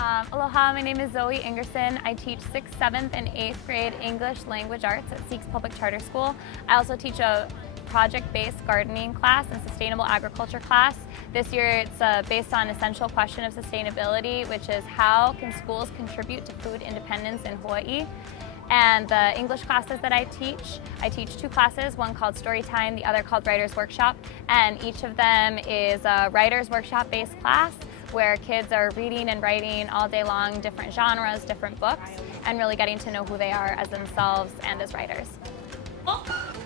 Aloha, my name is Zoe Ingerson. I teach 6th, 7th, and 8th grade English Language Arts at SEEQS Public Charter School. I also teach a project-based gardening class and sustainable agriculture class. This year it's based on essential question of sustainability, which is how can schools contribute to food independence in Hawaii? And the English classes that I teach 2 classes, one called Storytime, the other called Writer's Workshop, and each of them is a Writer's Workshop-based class where kids are reading and writing all day long, different genres, different books, and really getting to know who they are as themselves and as writers.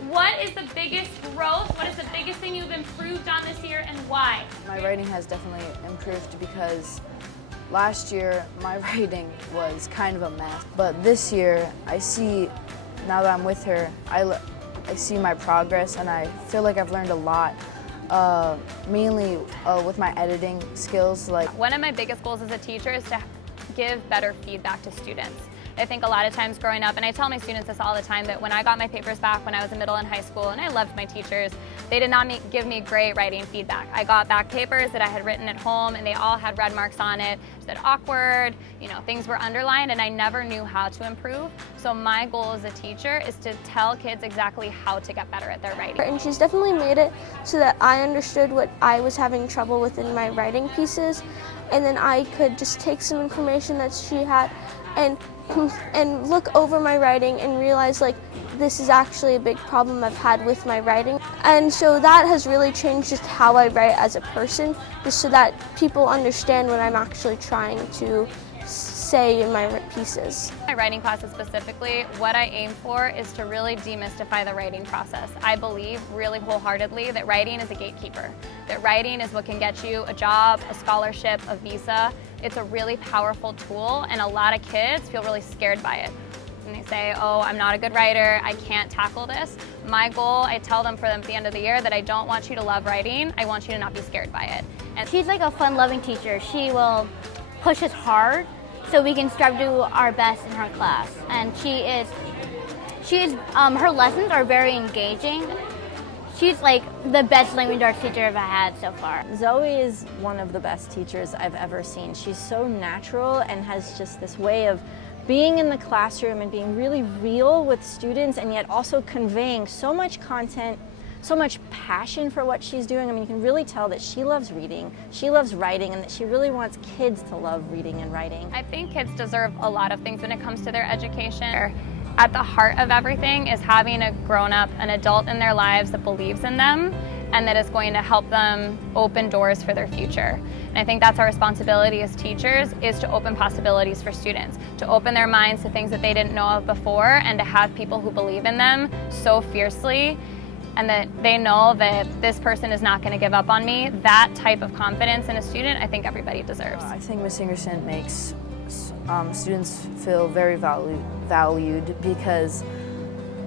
What is the biggest growth? What is the biggest thing you've improved on this year and why? My writing has definitely improved because last year my writing was kind of a mess. But this year I see, now that I'm with her, I see my progress and I feel like I've learned a lot. Mainly with my editing skills. One of my biggest goals as a teacher is to give better feedback to students. I think a lot of times growing up, and I tell my students this all the time, that when I got my papers back when I was in middle and high school, and I loved my teachers, they did not give me great writing feedback. I got back papers that I had written at home and they all had red marks on it, said awkward, things were underlined, and I never knew how to improve. So my goal as a teacher is to tell kids exactly how to get better at their writing. And she's definitely made it so that I understood what I was having trouble with in my writing pieces, and then I could just take some information that she had and look over my writing and realize this is actually a big problem I've had with my writing. And so that has really changed just how I write as a person, just so that people understand what I'm actually trying to say in my pieces. My writing classes specifically, what I aim for is to really demystify the writing process. I believe really wholeheartedly that writing is a gatekeeper, that writing is what can get you a job, a scholarship, a visa. It's a really powerful tool, and a lot of kids feel really scared by it. And they say, oh, I'm not a good writer, I can't tackle this. My goal, I tell them at the end of the year that I don't want you to love writing, I want you to not be scared by it. And she's like a fun-loving teacher. She will push us hard so we can strive to do our best in her class. And her lessons are very engaging. She's like the best language arts teacher I've had so far. Zoe is one of the best teachers I've ever seen. She's so natural and has just this way of being in the classroom and being really real with students, and yet also conveying so much content, so much passion for what she's doing. I mean, you can really tell that she loves reading, she loves writing, and that she really wants kids to love reading and writing. I think kids deserve a lot of things when it comes to their education. At the heart of everything is having a grown-up, an adult in their lives that believes in them and that is going to help them open doors for their future. And I think that's our responsibility as teachers, is to open possibilities for students, to open their minds to things that they didn't know of before, and to have people who believe in them so fiercely and that they know that this person is not going to give up on me. That type of confidence in a student, I think everybody deserves. I think Ms. Ingerson makes students feel very valued because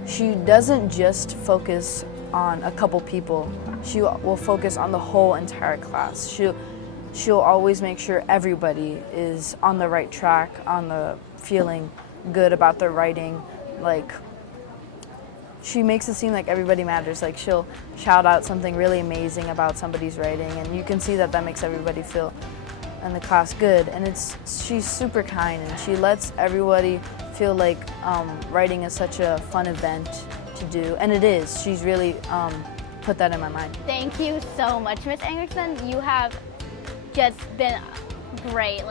she doesn't just focus on a couple people. She will focus on the whole entire class. She'll always make sure everybody is on the right track, on the feeling good about their writing. She makes it seem like everybody matters. She'll shout out something really amazing about somebody's writing, and you can see that makes everybody feel in the class good. And she's super kind, and she lets everybody feel like writing is such a fun event to do, and it is. She's really put that in my mind. Thank you so much, Ms. Ingerson. You have just been great.